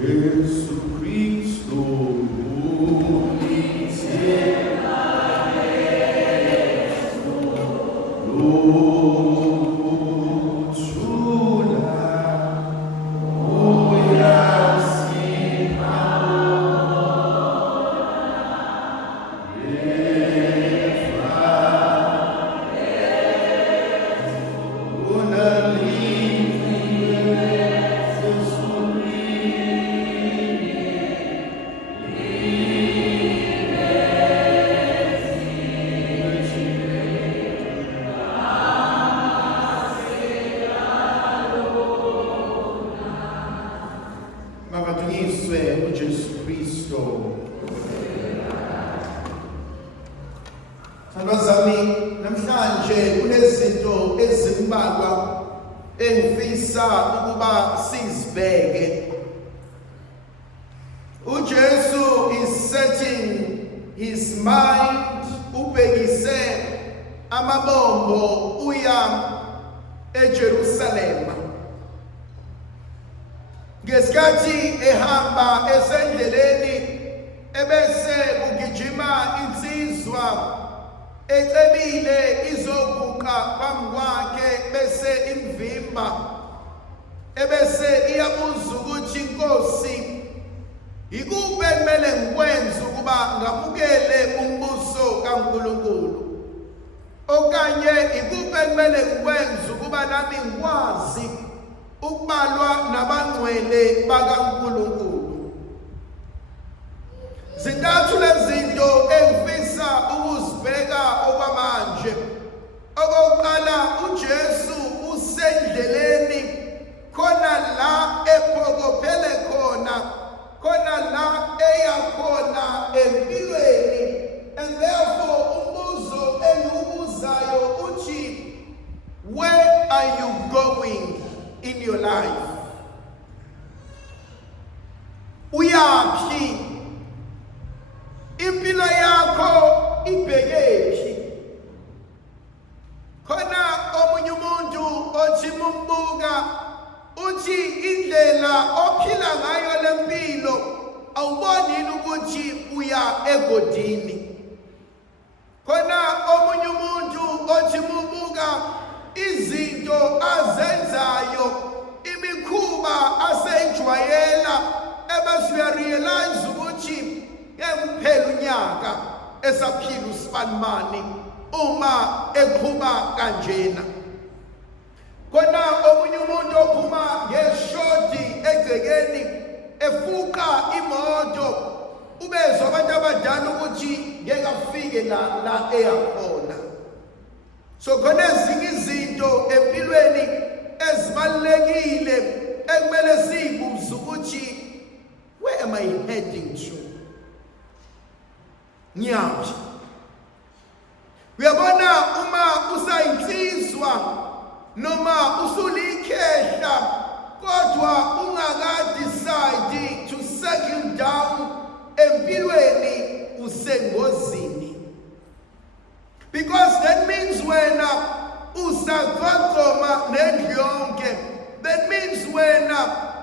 Jesu Kristo namhlanje kunezinto ezimbalwa engifisa ukuba sizibheke. uJesu is setting his mind, ubhekise amabombo uya eJerusalem. Ngesikhathi ehamba esendleleni ebese kugijima insizwa ecebile izoguqa phambi kwakhe bese imvimba, ebese iyabuza ukuthi Nkosi, ikuphi ekumele ngikwenze ukuba ngamukele umbuso kaNkulunkulu? Okanye ikuphi ekumele ngikwenze ukuba nami ngikwazi ukubalwa nabangcwele bakaNkulunkulu? Zintathu lezinto engifisa ukuzibheka okwamanje. Okokuqala, uJesu usendleleni, khona la ephokophele khona la eya khona empilweni, and therefore umbuzo engiwubuzayo uthi, where are you going in your life? Uyaphi? Impilo yakho ibhekephi? Khona omunye umuntu othi mumbuka uthi indlela ophila ngayo lempilo awuboni ukuthi uya egodini. Khona omunye umuntu othi mumbuka izinto azenzayo, imikhuba aseyijwayela, ebese uyarealize ukuthi kuphela unyaka esaphila usibanimani uma eqhuba kanjena. Khona omunye umuntu ophuma ngeshodi egcekeni efuqa imoto, ubezwa abantu abadala ukuthi ngeke afike la eyakhona. So khona ezinye izinto empilweni ezibalulekile ekumele siyibuze ukuthi, where am I heading to? Nyaphi? Uyabona, uma usayinsizwa noma usulikhehla kodwa ungaka-decide to settle down empilweni, usengozini. Because that means wena usagqogqoma nendlu yonke, that means wena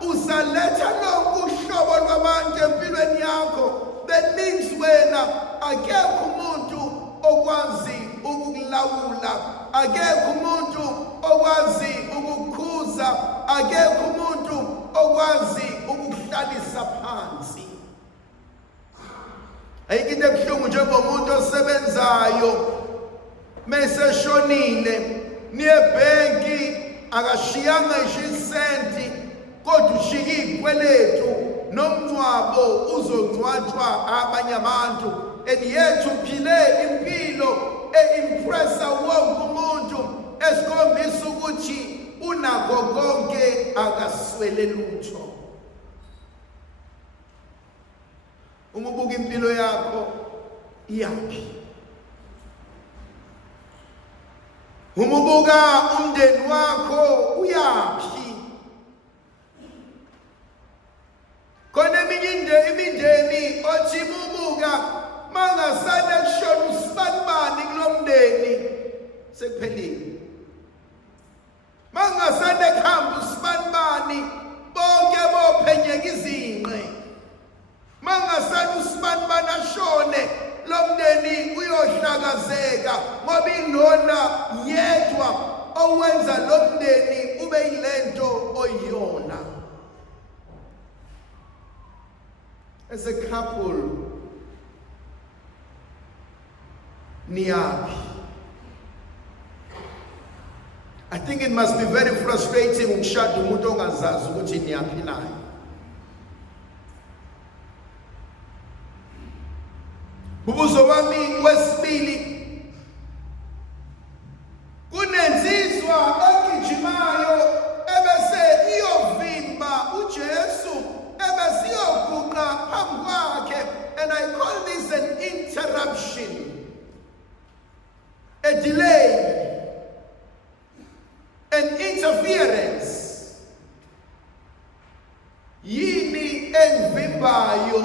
usaletha lonke uhlobo lwabantu empilweni yakho, that means wena akekho umuntu okwazi ukukulawula, akekho umuntu okwazi ukukukhuza, akekho umuntu okwazi ukukuhlalisa phansi. Ayikho into ebuhlungu njengomuntu osebenzayo meseshonile, niyebhenki akashiyanga ngisho isenti kodwa ushika izikweletu nomncwabo uzongcwatshwa abanye abantu, and yet uphile impilo e-impressa wonke umuntu esikhombisa ukuthi unakho konke akaswele lutho. Uma ubuka impilo yakho iyaphi? Uma ubuka umndeni wakho uyaphi? Khona imindeni othi mubuka mangasane kushona usibanibani kulomndeni sekuphelile. Mangasane kuhamba usibanibani bonke bophenyeka izinga. lo mndeni ube yilento oyiyona. As a couple, niyapi? I think it must be very frustrating ukushada umuntu ongazazi ukuthi niyapi naye. Bubuzo wami wesibili, kunenzizwa egijimayo ebese iyovimba uJesu ebese iyoguqa phambi kwakhe, and I call this an interruption, a delay, an interference. Yini ekuvimbayo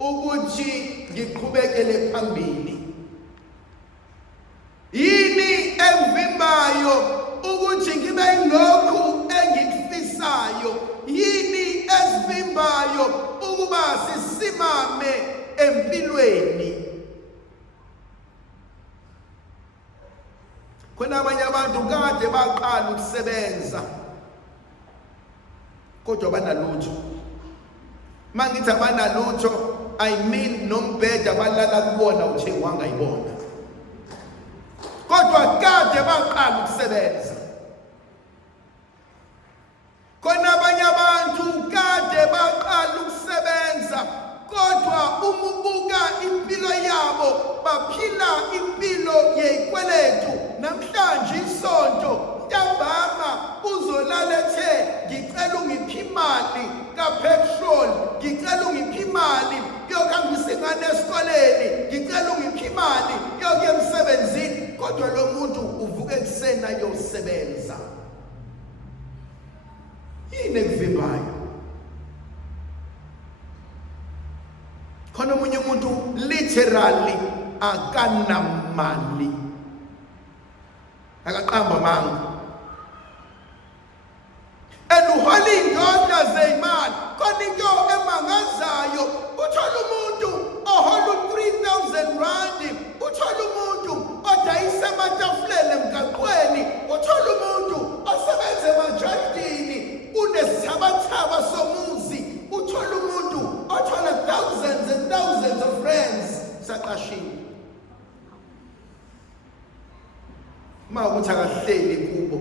ukuthi ngiqhubekele phambili? Yini ekuvimbayo ukuthi ngibe yilokhu engikufisayo? Yini esivimbayo ukuba sisimame empilweni? Khona abanye abantu kade baqala ukusebenza kodwa banalutho. Mangithi abanalutho, I mean nombheda balala kubona uthengwa ngayibona. Kodwa kade baqala ukusebenza. Khona abanye abantu kade baqala ukusebenza kodwa umubuka impilo yabo baphila impilo yeyikweletu. Namhlanje isonto ntambama uzolala ethe ngicela ungiphi imali kapetrol, ngicela ungiphi imali yokuhambisa ingane esikoleni, ngicela ungiphi imali yokuya emsebenzini, kodwa lo muntu uvuka ekuseni ayosebenza. Yini ekuvimbayo? Khona omunye umuntu literally akanamali, akaqamba manga, eluhola iy'ndoda zey'mali. Khona into emangazayo, uthola umuntu ohola u-3,000 randi, uthola umuntu odayisa ematafuleni emgaqweni, uthola umuntu osebenza emajardini unesithabathaba somuzi, uthola umuntu othola thousands and thousands of rands saqashini. Ma ukuthi akahleli kubo,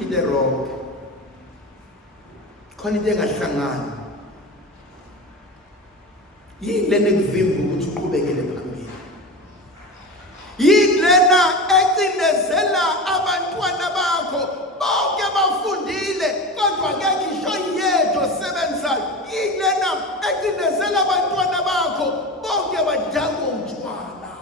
into wrong. Khona into engahlangani. Yini lena ekuvimba ukuthi uqhubekele phambili? Yini lena ecinezela abantwana bakho bonke bafundile kodwa ngeke isho yedwa osebenzayo? Yini lena ecinezela abantwana bakho bonke badakwa utshwala?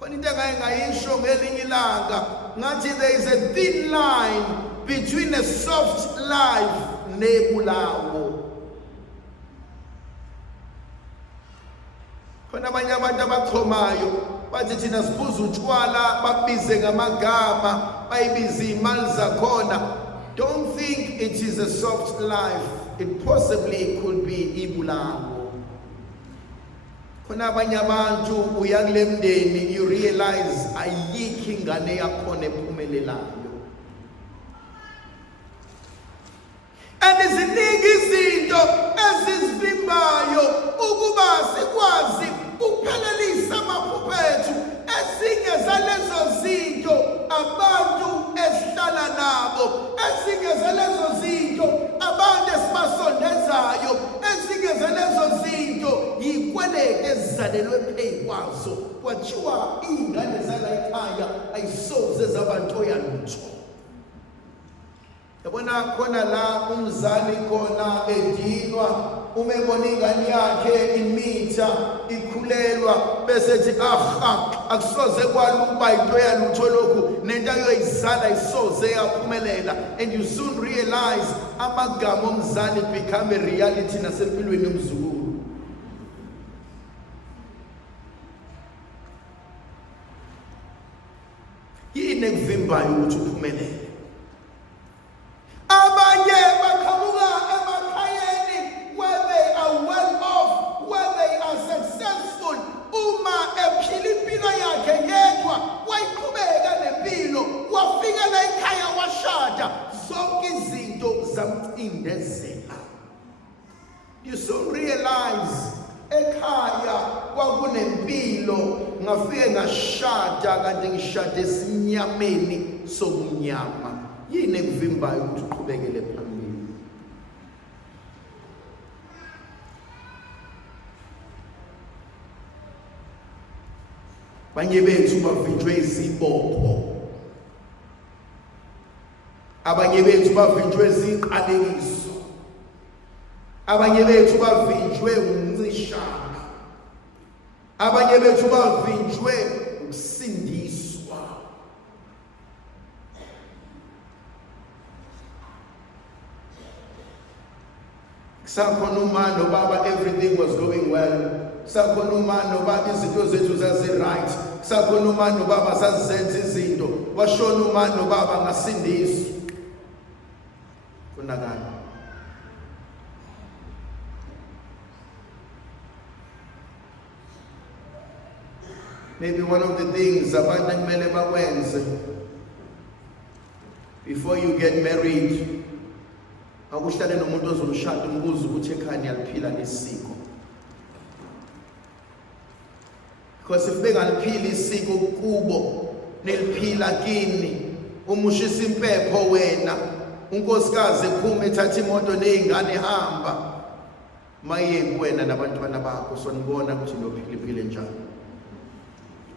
Khona into engayisho ngelinye ilanga ngathi there is a thin line between a soft life nebulawo. Khona abanye abantu abaxhomayo bathi thina siphuza utshwala babize ngamagama bayibize imali zakhona. Don't think it is a soft life. It possibly could be ibulawo. Khona abanye abantu uya kule mndeni you realize ayikho ingane yakhona ephumelelayo. And iziningi izinto ezisivimbayo ukuba sikwazi ukuphelelisa amaphupho ethu. Ezinye zalezo zinto abantu esihlala nabo, ezinye zalezo zinto abantu esibasondezayo, ezinye zalezo zinto yikwelete ezizalelwe phezu kwazo. Kwathiwa iy'ngane zala ekhaya ayisoze zabantoya lutho. Yabona khona la umzali khona edinwa, uma ebona ingane yakhe imitha ikhulelwa bese ethi akusoze kwaluba into yalutho lokhu, nento ayoyizala isoze yaphumelela. And you soon realize amagama omzali become a reality nasempilweni yomzukulu. Yini ekuvimbayo ukuthi uphumelele? Abanye baqhamuka emakhayeni where they are well off, where they are successful. Uma ephila impilo you soon realize ekhaya kwakunempilo, ngafike ngashada kanti ngishade esinyameni sokunyama. Yini ekuvimbayo ukuthi uqhubekele phambili? Abanye bethu bavinjwe izibopho, abanye bethu bavinjwe iziqalekiso, abanye bethu bavinjwe umncishana, abanye bethu bavinjwe ukusindiswa. Kusakhona uma nobaba everything was going well, kusakhona uma nobaba izinto zethu zazi-right, kusakhona uma nobaba sazenza izinto, kwashona uma nobaba ngasindiswa. Kunakani? Maybe one of the things abantu kumele bakwenze before you get married, akuhlale nomuntu ozomshada umbuzo ukuthi ekhaya niyaliphila lesiko. Because if bengaliphila isiko kubo neliphila kini, umushisa impepho wena, unkosikazi ephuma ethatha imoto nezingane ehamba, maye kuwena nabantwana bakho sonibona ukuthi nophila impilo njani.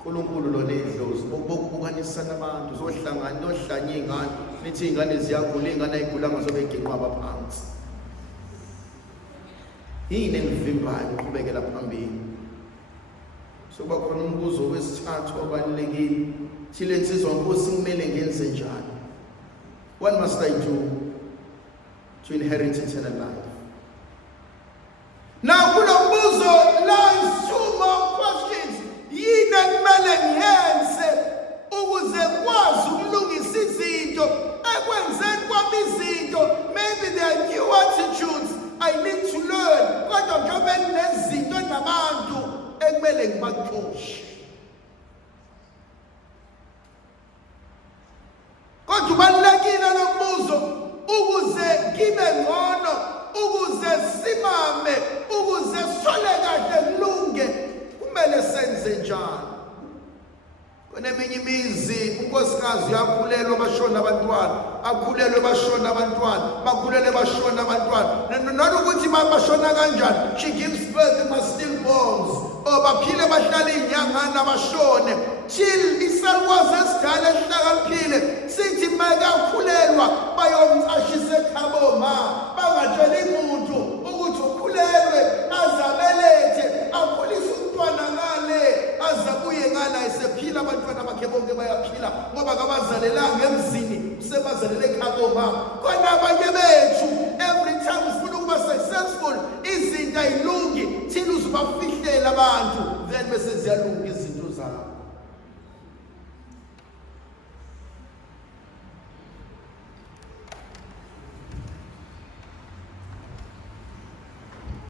uNkulunkulu lo nedlozi bokubukanisa nabantu zohlangana nohlanye ingane nithi ingane ziyagula, ingane ayigulanga zobe iginqaba phansi. Yini engivimbayo uqhubekela phambili? Soba khona umbuzo wesithathu obalulekile, thile insizwa Nkosi kumele ngenze njani? What must I do to inherit eternal life? Now kulo mbuzo lies two more questions. Yini kumele ngiyenze ukuze kwazi ukulungisa izinto ekwenzeni kwami izinto? Maybe there are new attitudes I need to learn. Kodwa mhlawumbe kunezinto nabantu ekumele ngibaxoshe. Kodwa ubalulekile lo mbuzo ukuze kibe ngcono, ukuze simame, ukuze sole kahle kulunge, kumele senze njani? Kuneminye imizi unkosikazi uyakhulelwa bashona abantwana, akhulelwe bashona abantwana, bakhulelwe bashona abantwana. Not ukuthi bashona kanjani, she gives birth to stillborns. Oh, baphile bahlala inyangana bashone till isalukwazi esidala esihlakaniphile sithi makakhulelwa bayomcashisa ekhaboma, bangatsheli umuntu ukuthi ukhulelwe azabelethe akhulise umntwana ngale azabuye ngala esephila. Abantwana bakhe bonke bayaphila ngoba kabazalelanga emzini, sebazalele ekhaboma. Kona abanye bethu every time ufuna ukuba successful izinto ayilungi thina uzubafihlela abantu, then bese ziyalunga